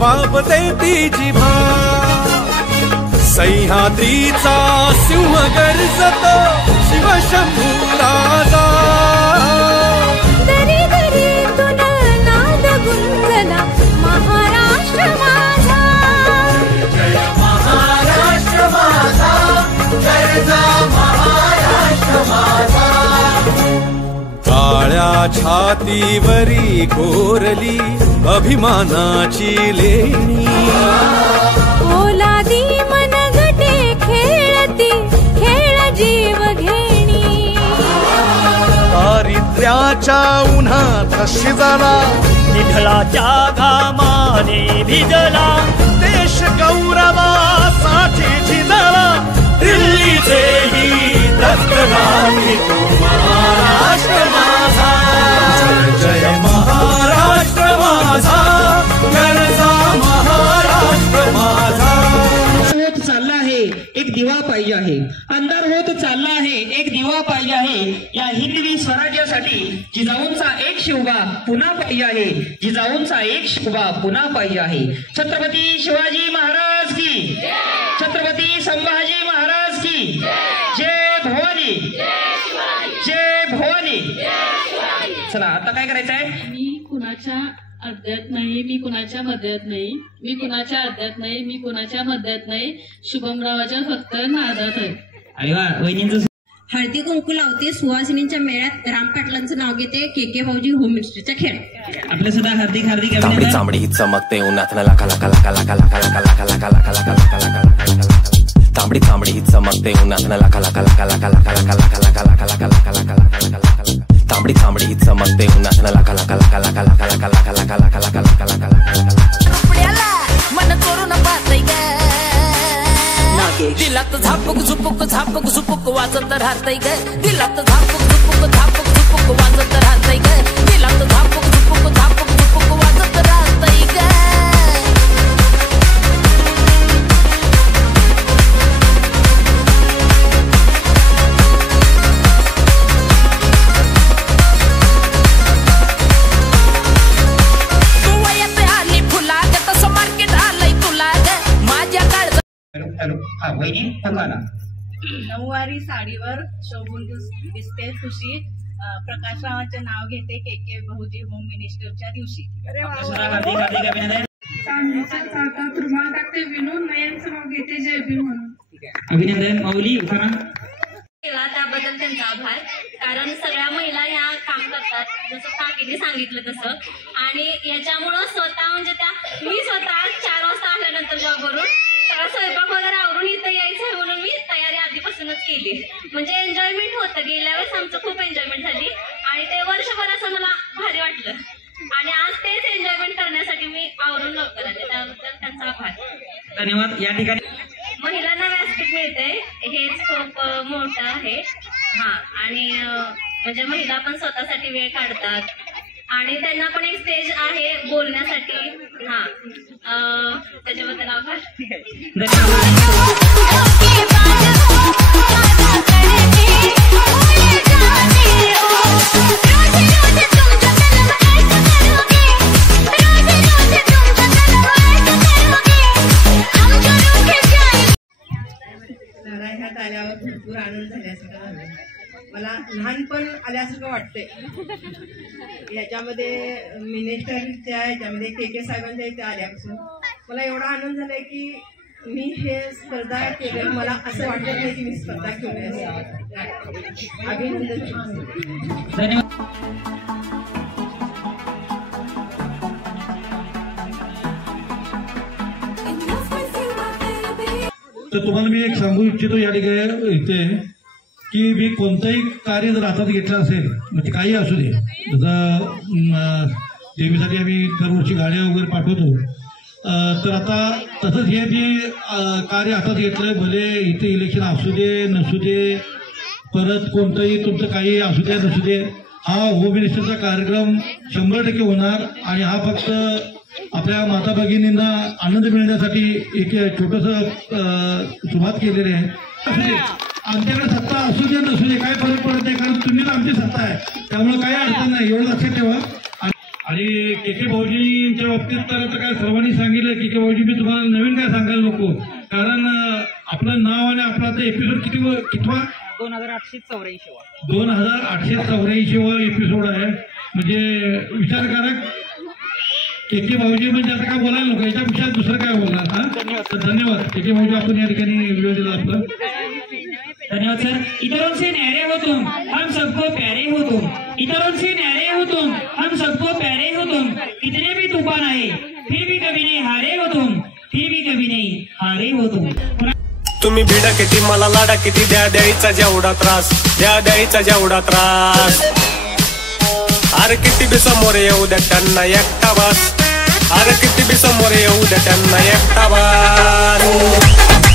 वापते ती जिभा सह्याद्रीचा सिंह गर्जतो शिवशंभू राजा दरी दरीतून नाद गुंजला महाराष्ट्र माझा जय महाराष्ट्र माझा जय महाराष्ट्र माझा काळ्या छातीवरी कोरली अभिमानाची लेणी ओलादी मनगटे खेळती खेळ जीव घेणी दारिद्र्याच्या उन्हात शिजला विठ्ठलाच्या घामाने भिजला देश गौरवासाठी झिजला दिल्लीचेही दत्तलाही महाराष्ट्र माझा जय जय महाराष्ट्र माझा गरजा महाराष्ट्र माझा होत चालला आहे एक दिवा पाहिजे आहे अंधार होत चालला आहे एक दिवा पाहिजे आहे या हिंदवी स्वराज्यासाठी जिजाऊंचा एक शिवबा पुन्हा पाहिजे आहे जिजाऊंचा एक शिवबा पुन्हा पाहिजे आहे छत्रपती शिवाजी महाराज की छत्रपती संभाजी महाराज की जय भवानी जय भवानी चला आता काय करायचं आहे मी कुणाच्या अध्यात नाही मी कुणाच्या मध्यात नाही मी कुणाच्या अध्यात नाही मी कुणाच्या मध्यात नाही शुभमरावाच्या फक्त नादात आहे अरे वा वहिनींचं हळदी कुंकू लावते सुहासिनींच्या मेळ्यात राम पाटलांचं नाव घेते के भाऊजी होम मिनिस्टरच्या खेळ आपलं सुद्धा हार्दिक हार्दिक तांबडी चांबडी ही चमकते उन्हात लाका लाका लाका लाका लाका लाका लाका लाका लाका लाका लाका लाका तांबडी चांबडी ही चमकते उन्हात लाका लाका लाका लाका लाका लाका लाका लाका लाका लाका लाका लाका लाका तांबडी चांबडी ही चमकते उन्हात लाका लाका लाका लाका लाका लाका लाका लाका लाका लाका लाका लाका लाका कपड्याला मन करून पाहतय ग दिलात झापक झुपक झापक झुपक वाजत राहतय ग दिलात झापक झुपक झापक झुपक वाजत राहतय ग दिलात झापक झुपक झापक झुपक वाजत राहतय ग वहिनी सांगा ना नऊवारी साडीवर शोभून दिसते खुशी प्रकाश रावांचे नाव घेते के भाऊजी होम मिनिस्टरच्या दिवशी हार्दिक हार्दिक अभिनंदन रुमाल टाकते विनोद नयनचं नाव घेते जय भीम म्हणून अभिनंदन माऊली खरा त्याबद्दल त्यांचा आभार कारण सगळ्या महिला ह्या काम करतात जसं काकीने सांगितलं तसं आणि याच्यामुळं स्वतः म्हणजे त्या मी स्वतः 4 वाजता आल्यानंतर जॉबवरून सगळा स्वयंपाक वगैरे आवरून इथं यायचं म्हणून मी तयारी आधीपासूनच केली म्हणजे एन्जॉयमेंट होतं गेल्या वेळेस आमचं खूप एन्जॉयमेंट झाली आणि ते वर्षभर असं मला भारी वाटलं आणि आज तेच एन्जॉयमेंट करण्यासाठी मी आवरून लवकर आले त्याबद्दल त्यांचा आभार धन्यवाद या ठिकाणी महिलांना व्यासपीठ मिळते हेच खूप मोठं आहे हा आणि म्हणजे महिला पण स्वतःसाठी वेळ काढतात आणि त्यांना पण एक स्टेज आहे बोलण्यासाठी हा त्याच्याबद्दल आभार ह्यात आल्यावर भरपूर आनंद झाल्यासारखं झालं मला लहानपण आल्यासारखं वाटतंय ह्याच्यामध्ये मिनिस्टरच्या ह्याच्यामध्ये के साहेबांच्या इथे आल्यापासून मला एवढा आनंद झालाय की मी हे स्पर्धा केली मला असं वाटत नाही की मी स्पर्धा केली असेल अभिनंदन तर तुम्हाला मी एक सांगू इच्छितो या ठिकाणी इथे की मी कोणतंही कार्य जर हातात घेतलं असेल म्हणजे काही असू दे जसं देवीसाठी आम्ही दरवर्षी गाड्या वगैरे पाठवतो तर आता तसंच हे जे कार्य हातात घेतलं भले इथे इलेक्शन असू दे नसू दे परत कोणतंही तुमचं काही असू दे नसू दे हा होम मिनिस्टरचा कार्यक्रम 100% होणार आणि हा फक्त आपल्या माता भगिनींना आनंद मिळण्यासाठी एक छोटंसं सुरुवात केलेली आहे असू दे आमच्याकडे सत्ता असू दे नसू दे काय फरक पडत नाही कारण तुम्हीच आमची सत्ता आहे त्यामुळे काही अडचण नाही एवढं लक्षात ठेवा आणि के भाऊजींच्या बाबतीत तर आता काय सर्वांनी सांगितलं की के भाऊजी मी तुम्हाला नवीन काय सांगायला नको, कारण आपलं नाव आणि आपला आता एपिसोड कितवा 2884 एपिसोड आहे. म्हणजे विचार करा के भाऊजी म्हणजे आता काय बोलायला नको, याच्यापेक्षा दुसरं काय बोलणार. हा धन्यवाद के भाऊजी, आपण या ठिकाणी व्हिडिओ दिला आपलं. धन्यवाद सर. इतरों से न्यारे हो तुम, हम सबको प्यारे हो तुम. इतरों से न्यारे हो तुम, हम सबको प्यारे हो तुम. कितने भी तूफान आए फिर भी कभी नहीं हारे हो तुम, फिर भी कभी नहीं हारे हो तुम. तुम्ही भिडा किती मला लाडा किती, द्या द्यायचा जेवढा त्रास, द्या द्यायचा जेवढा त्रास. अरे किती बी समोर येऊ द्या त्यांना एकटा बास, अरे किती बी समोर येऊ द्या त्यांना एकटा बास.